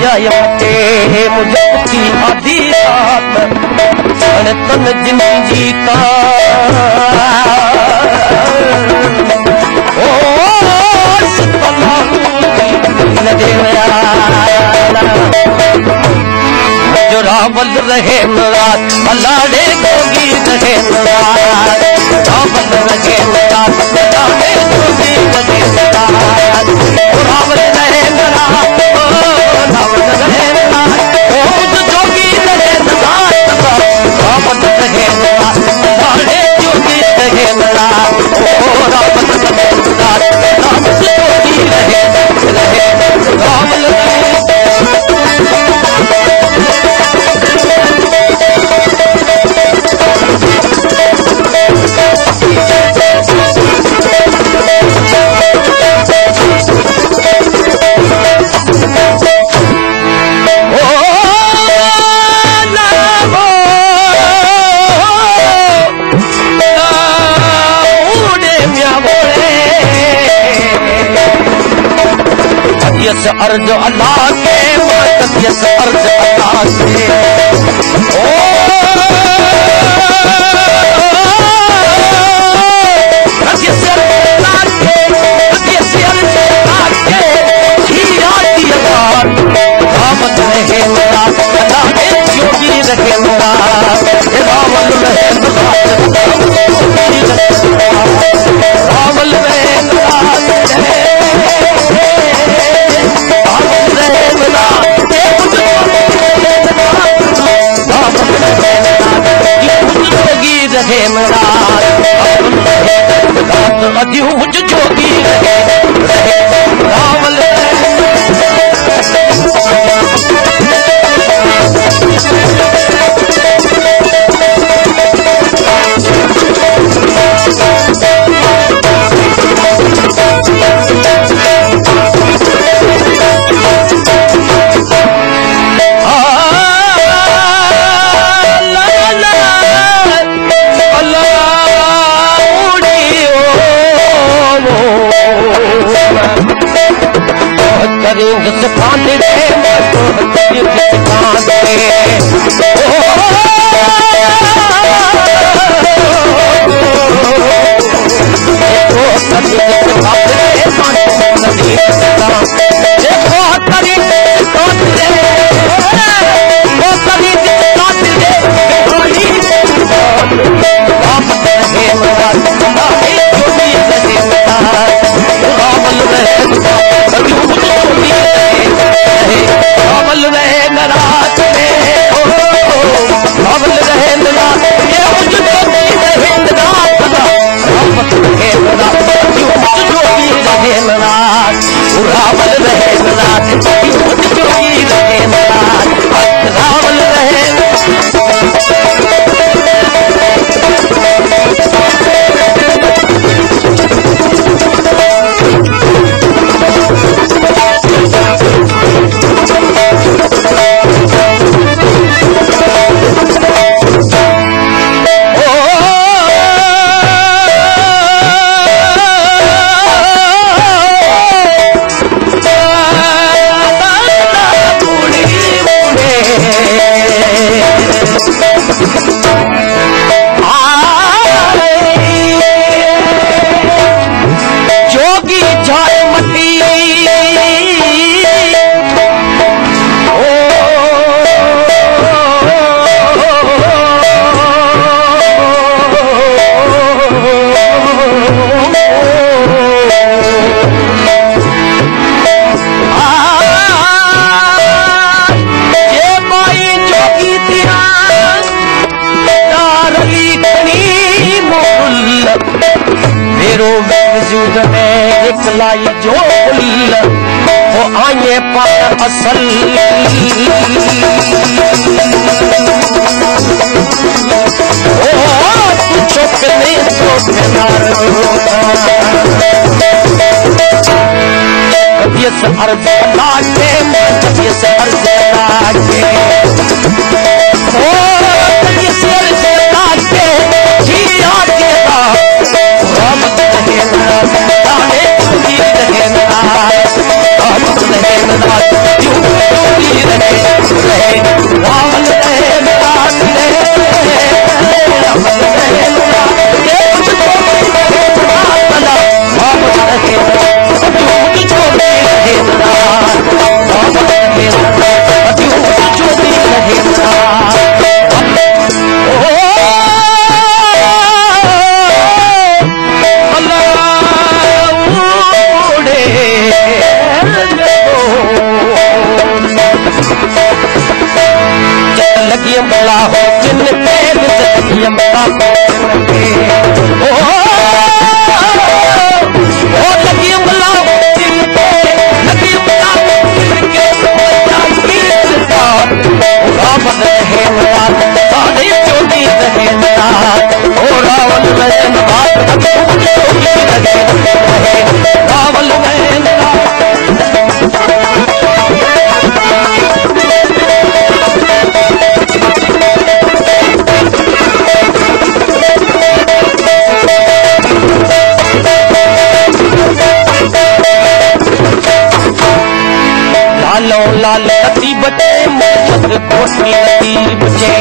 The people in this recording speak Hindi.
जायते मुझे की आधी रात तन जिंदगी का ओ जो रावल रहे नाराज अल्लाह गोगी रहे नाराज रावल रहे नाराज अल्लाह गोगी रहे नाराज रावल रहे नाराज रावल रहे नाराज ओ जोगी रहे नाराज रावल रहे नाराज अल्लाह जोगी रहे नाराज ओ रावल रहे नाराज रावल जोगी रहे रावल अर्ज अल्लाह के अर्ज अल्लाह से ओ मुझ जोगी रहे रावल लाई जो वो आए पर असल तू चौकने कबियत अर्ज लागे कबियत अर्ज लागे लगी उंगला लगी उंगला रावण रहे सारे चोटी रहे रावण रहे रावण रहे लालो लाल नदी बचे मोहम्मद कोसी नदी बचे